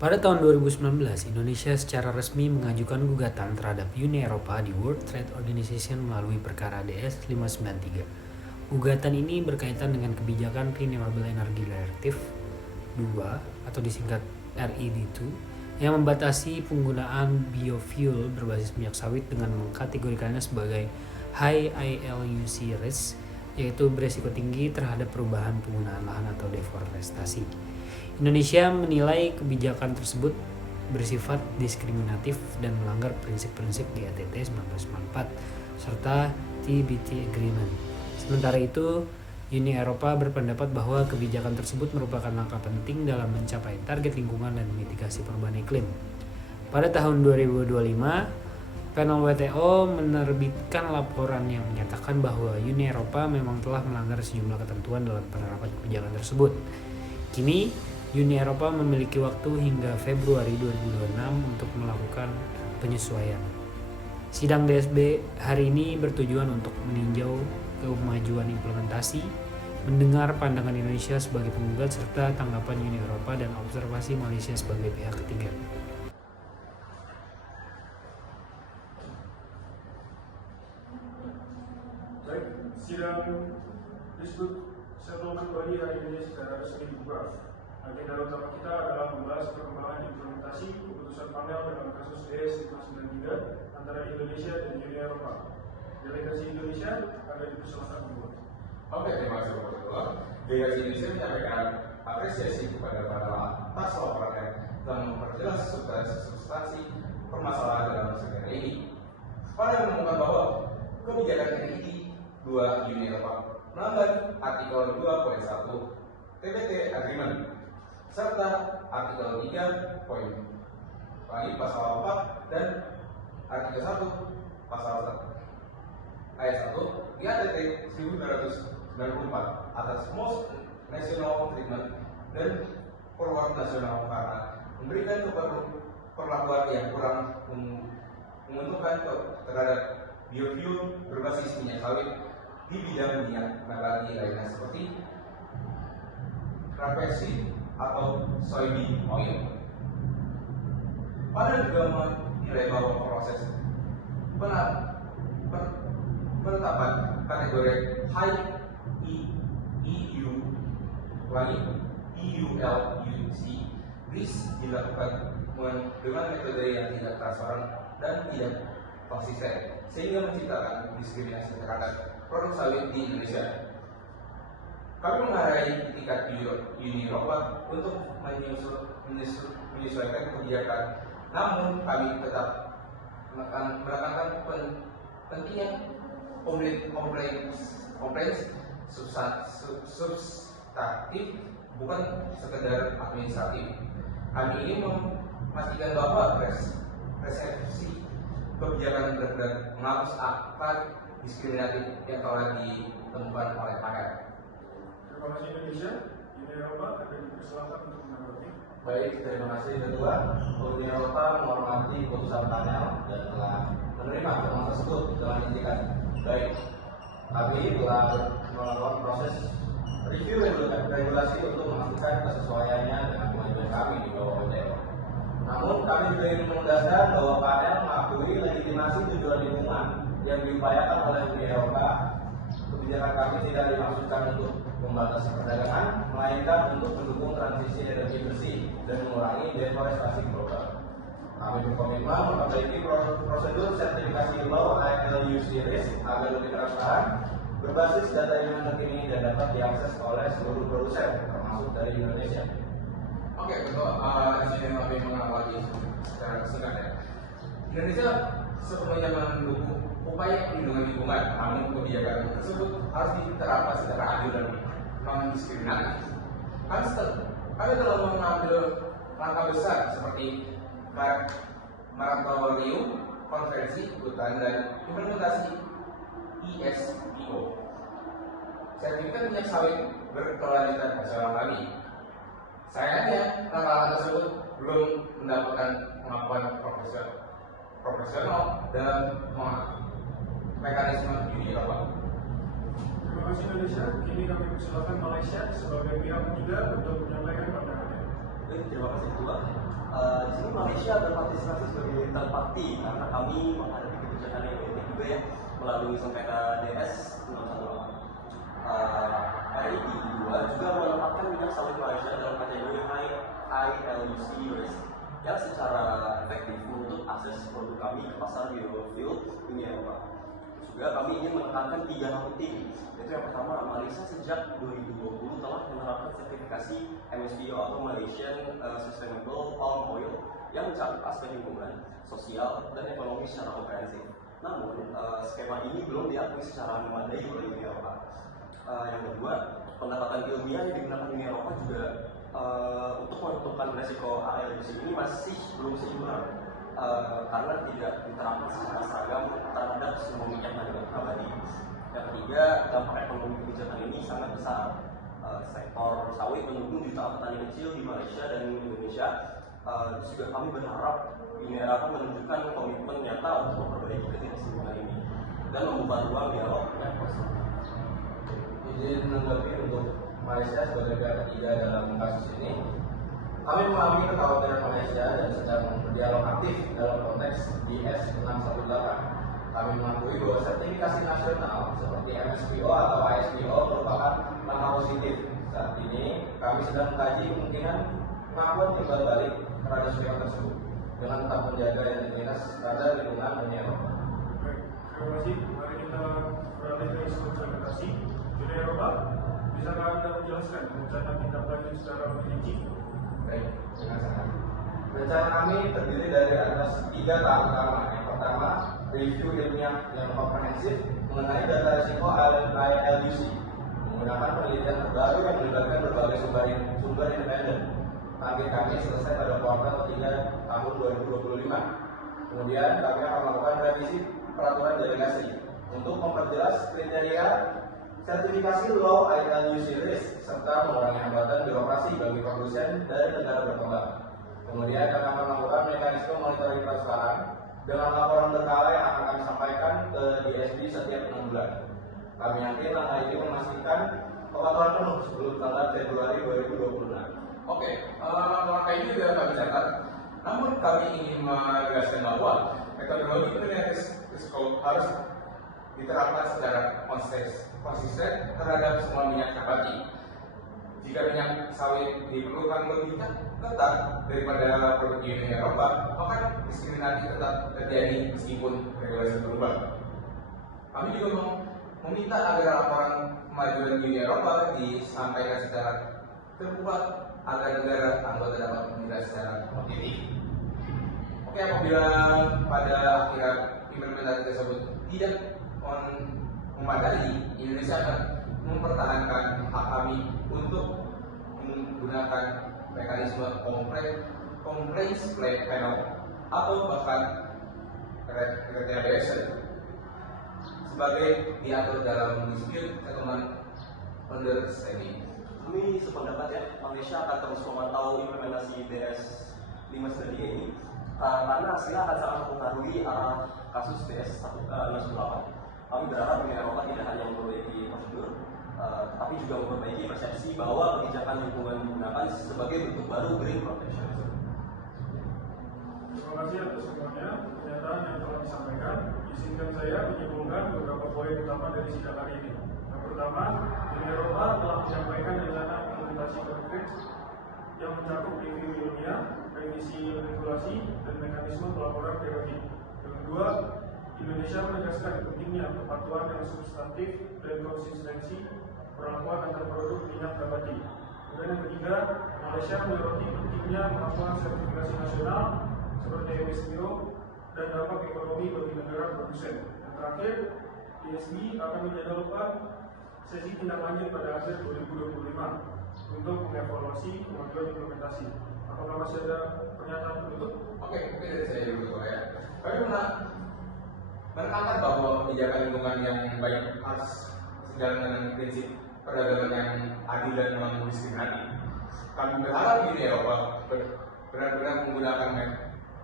Pada tahun 2019, Indonesia secara resmi mengajukan gugatan terhadap Uni Eropa di World Trade Organization melalui perkara DS 593. Gugatan ini berkaitan dengan kebijakan Renewable Energy Directive 2 atau disingkat RED2 yang membatasi penggunaan biofuel berbasis minyak sawit dengan mengkategorikannya sebagai high ILUC risk, yaitu beresiko tinggi terhadap perubahan penggunaan lahan atau deforestasi. Indonesia menilai kebijakan tersebut bersifat diskriminatif dan melanggar prinsip-prinsip GATT 1994 serta TBT Agreement. Sementara itu, Uni Eropa berpendapat bahwa kebijakan tersebut merupakan langkah penting dalam mencapai target lingkungan dan mitigasi perubahan iklim. Pada tahun 2025, panel WTO menerbitkan laporan yang menyatakan bahwa Uni Eropa memang telah melanggar sejumlah ketentuan dalam penerapan kebijakan tersebut. Kini, Uni Eropa memiliki waktu hingga Februari 2026 untuk melakukan penyesuaian. Sidang DSB hari ini bertujuan untuk meninjau kemajuan implementasi, mendengar pandangan Indonesia sebagai penggugat serta tanggapan Uni Eropa dan observasi Malaysia sebagai pihak ketiga. Baik, sidang disebut settlement body hari ini secara resmi dibuka. Agenda utama kita adalah membahas perkembangan implementasi keputusan panel dalam kasus DS 593 antara Indonesia dan Uni Eropa. Delegasi Indonesia ada dipersilakan membuat. Oke, terima kasih Bapak Ketua. Delegasi Indonesia menyampaikan apresiasi kepada panel atas laporan yang telah memperjelas substansi permasalahan dalam segmen ini. Panel menemukan bahwa kebijakan RED 2 Uni Eropa melanggar artikel 2.1 TBT Agreement serta artikel 3 pasal 4 dan artikel 1 pasal 1 ayat 1 GATT 1994 atas most national treatment dan forward nasional karena memberikan perlakuan yang kurang menguntungkan terhadap biofuel berbasis minyak sawit di bidang minyak nabati lainnya seperti rapeseed atau soybean oil. Panel juga menilai bahwa proses penetapan kategori high EULUC risk dilakukan dengan metode yang tidak transparan dan tidak konsisten sehingga menciptakan diskriminasi terhadap produk sawit di Indonesia. Kami menghargai tingkat Uni Eropa untuk menyesuaikan kebijakan, namun kami tetap menekankan pentingnya komplains substantif bukan sekedar administratif. Kami ingin memastikan bahwa persepsi kebijakan benar-benar menghapus akar diskriminatif yang telah ditemukan oleh panel. Terima kasih Indonesia. Uni Eropa ada dipersilakan untuk menanggapi. Baik, terima kasih Ketua. Uni Eropa menghormati putusan panel dan telah menerima permohonan tersebut dengan intikan baik. Kami telah melakukan proses review regulasi untuk memastikan kesesuaiannya dengan kewajiban kami di bawah WTO. Namun kami juga ingin menegaskan bahwa panel mengakui legitimasi tujuan lingkungan yang diupayakan oleh Uni Eropa. Kebijakan kami tidak dimaksudkan untuk membatasi perdagangan, melainkan untuk mendukung transisi energi bersih dan mengurangi deforestasi global. Kami berkomitmen memperbaiki prosedur sertifikasi low ILUC risk agar lebih transparan, berbasis data yang terkini dan dapat diakses oleh seluruh produsen, termasuk dari Indonesia. Oke, Ketua, izin kami mengawali secara singkat ya. Indonesia sepenuhnya mendukung upaya perlindungan lingkungan, namun kebijakan tersebut harus diterapkan secara adil dan non-diskriminatif. Kami telah mengambil langkah besar seperti moratorium, konvensi hutan dan implementasi ISPO. Sertifikat minyak sawit berkelanjutan nasional kami. Sayangnya, langkah-langkah tersebut belum mendapatkan pengakuan profesional dalam mekanisme Uni Eropa. Terima kasih Indonesia. Kini kami persilakan Malaysia sebagai pihak ketiga untuk menyampaikan pandangannya. Baik, terima kasih Ketua. Malaysia berpartisipasi sebagai third party karena kami menghadapi kebijakan yang unik juga ya melalui sengketa DS 618. RID 2 juga menempatkan minyak sawit Malaysia dalam kategori high LUC risk yang secara efektif menutup akses produk kami ke pasar biofuel Uni Eropa. Juga kami ingin menekankan 3 hal penting, yaitu yang pertama, Malaysia sejak 2020 telah menerapkan sertifikasi MSPO atau Malaysian Sustainable Palm Oil yang mencakup aspek lingkungan, sosial, dan ekonomi secara komprehensif. Namun, skema ini belum diakui secara memadai oleh Uni Eropa. Yang kedua, pendapatan ilmiah yang digunakan Uni Eropa juga untuk menentukan resiko ALUC ini masih belum seimbang karena tidak diterapkan secara seragam terhadap semua minyak dan abadi. Yang ketiga, dampak ekonomi kebijakan ini sangat besar. Sektor sawit mendukung jutaan petani kecil di Malaysia dan Indonesia. Juga kami berharap Uni Eropa menunjukkan komitmen nyata untuk memperbaiki ketidakseimbangan ini dan membuka ruang dialog dengan konsep. Izin menanggapi untuk Malaysia sebagai pihak ketiga dalam kasus ini. Kami memahami kekhawatiran Malaysia dan sedang berdialog aktif dalam konteks DS 618. Kami mengakui bahwa sertifikasi nasional seperti MSPO atau ISPO merupakan langkah positif. Saat ini kami sedang mengkaji kemungkinan pengakuan timbal balik terhadap skema tersebut dengan tetap menjaga integritas standar lingkungan Uni Eropa. Baik, terima kasih. Mari kita beralih ke isu implementasi. Uni Eropa, bisakah Anda menjelaskan rencana tindak lanjut secara rinci? Baik, dengan sangat. Rencana kami terdiri dari atas 3 tahap utama. Yang pertama, review ilmiah yang komprehensif mengenai data risiko ILUC menggunakan penelitian terbaru yang melibatkan berbagai sumber independen. Target kami selesai pada kuartal 3 tahun 2025. Kemudian kami akan melakukan revisi peraturan delegasi untuk memperjelas kriteria sertifikasi low ILUC risk serta mengurangi hambatan birokrasi bagi produsen dari negara berkembang. Kemudian kami akan melakukan mekanisme monitoring transparan dengan laporan berkala yang akan kami sampaikan ke DSB setiap 6 bulan. Kami yakin langkah ini memastikan kepatuhan penuh sebelum tanggal Februari 2026. Oke, langkah ini sudah kami catat. Namun kami ingin menegaskan bahwa metodologi penilaian risiko harus diterapkan secara konsisten terhadap semua minyak nabati. Jika minyak sawit diperlukan lebih ketat daripada produk di Uni Eropa, maka diskriminasi tetap terjadi meskipun regulasi berubah. Kami juga meminta agar laporan kemajuan Uni Eropa disampaikan secara terbuka agar negara anggota dapat menilai secara objektif. Oke, apabila pada akhir implementasi tersebut tidak memadai, Indonesia akan mempertahankan hak kami untuk menggunakan mekanisme complaints panel atau bahkan retaliation sebagai diatur dalam dispute settlement understanding. Kami sependapat ya, Malaysia akan terus memantau implementasi DS 593 ini karena hasilnya akan sangat mempengaruhi arah kasus DS 618. Kami berharap Uni Eropa tidak hanya memperbaiki prosedur, tapi juga memperbaiki persepsi bahwa kebijakan lingkungan digunakan sebagai bentuk baru green protectionism. Terima kasih atas semuanya pernyataan yang telah disampaikan. Izinkan saya menyimpulkan beberapa poin utama dari sidang hari ini. Yang pertama, Uni Eropa telah menyampaikan rencana implementasi konkret yang mencakup review ilmiah, revisi regulasi, dan mekanisme pelaporan periodik. Yang kedua, Indonesia menegaskan pentingnya kepatuhan yang substantif dan konsistensi perlakuan antar produk minyak nabati. Kemudian yang ketiga, Malaysia menyoroti pentingnya pengakuan sertifikasi nasional seperti MSPO dan dampak ekonomi bagi negara produsen. Yang terakhir, DSB akan menjadwalkan sesi tindak lanjut pada akhir 2025 untuk mengevaluasi kemajuan implementasi. Apakah masih ada pernyataan penutup? Oke, dari saya dulu ya. Kami menekankan bahwa kebijakan lingkungan yang baik harus sejalan dengan prinsip perdagangan yang adil dan non-diskriminatif. Kami berharap Uni Eropa benar-benar menggunakan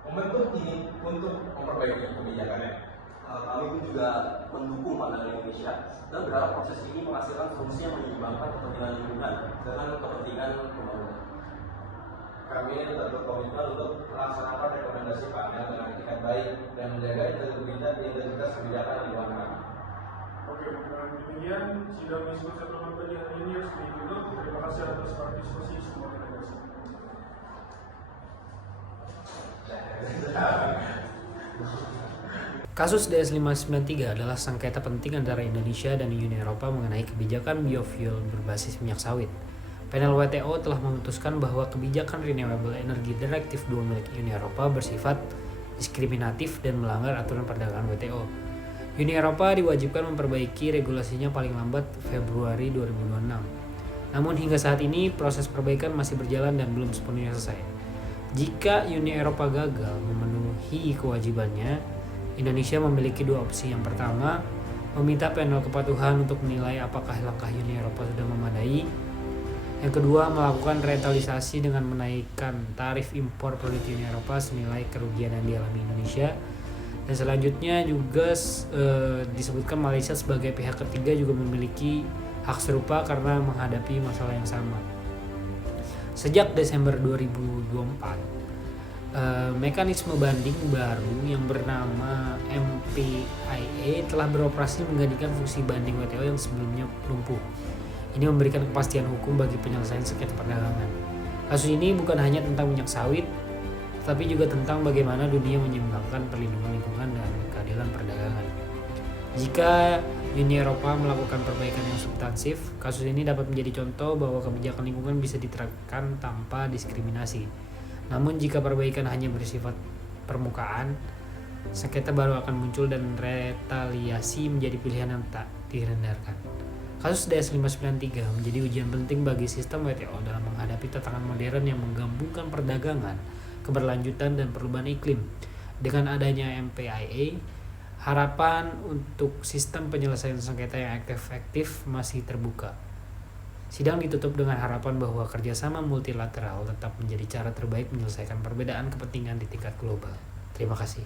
momentum ini untuk memperbaiki kebijakannya. Kami pun juga mendukung pandangan Indonesia dan berharap proses ini menghasilkan solusi yang menyeimbangkan kepentingan lingkungan dengan kepentingan pembangunan. Kami tetap berkomitmen untuk melaksanakan rekomendasi kebijakan lingkungan kami. Oke, dengan demikian sidang diskusi settlement pagi hari ini resmi ditutup. Terima kasih atas partisipasi semua delegasi. Kasus DS 593 adalah sengketa penting antara Indonesia dan Uni Eropa mengenai kebijakan biofuel berbasis minyak sawit. Panel WTO telah memutuskan bahwa kebijakan Renewable Energy Directive 2 milik Uni Eropa bersifat diskriminatif dan melanggar aturan perdagangan WTO. Uni Eropa diwajibkan memperbaiki regulasinya paling lambat Februari 2026. Namun hingga saat ini proses perbaikan masih berjalan dan belum sepenuhnya selesai. Jika Uni Eropa gagal memenuhi kewajibannya, Indonesia memiliki dua opsi. Yang pertama, meminta panel kepatuhan untuk menilai apakah langkah Uni Eropa sudah memadai. Yang kedua, melakukan retaliasi dengan menaikkan tarif impor produk Uni Eropa senilai kerugian yang dialami Indonesia. Dan selanjutnya juga disebutkan Malaysia sebagai pihak ketiga juga memiliki hak serupa karena menghadapi masalah yang sama. Sejak Desember 2024, mekanisme banding baru yang bernama MPIA telah beroperasi menggantikan fungsi banding WTO yang sebelumnya lumpuh. Ini memberikan kepastian hukum bagi penyelesaian sengketa perdagangan. Kasus ini bukan hanya tentang minyak sawit, tetapi juga tentang bagaimana dunia menyeimbangkan perlindungan lingkungan dan keadilan perdagangan. Jika Uni Eropa melakukan perbaikan yang substansif, kasus ini dapat menjadi contoh bahwa kebijakan lingkungan bisa diterapkan tanpa diskriminasi. Namun jika perbaikan hanya bersifat permukaan, sengketa baru akan muncul dan retaliasi menjadi pilihan yang tak dihindarkan. Kasus DS 593 menjadi ujian penting bagi sistem WTO dalam menghadapi tantangan modern yang menggabungkan perdagangan, keberlanjutan, dan perubahan iklim. Dengan adanya MPIA, harapan untuk sistem penyelesaian sengketa yang efektif masih terbuka. Sidang ditutup dengan harapan bahwa kerjasama multilateral tetap menjadi cara terbaik menyelesaikan perbedaan kepentingan di tingkat global. Terima kasih.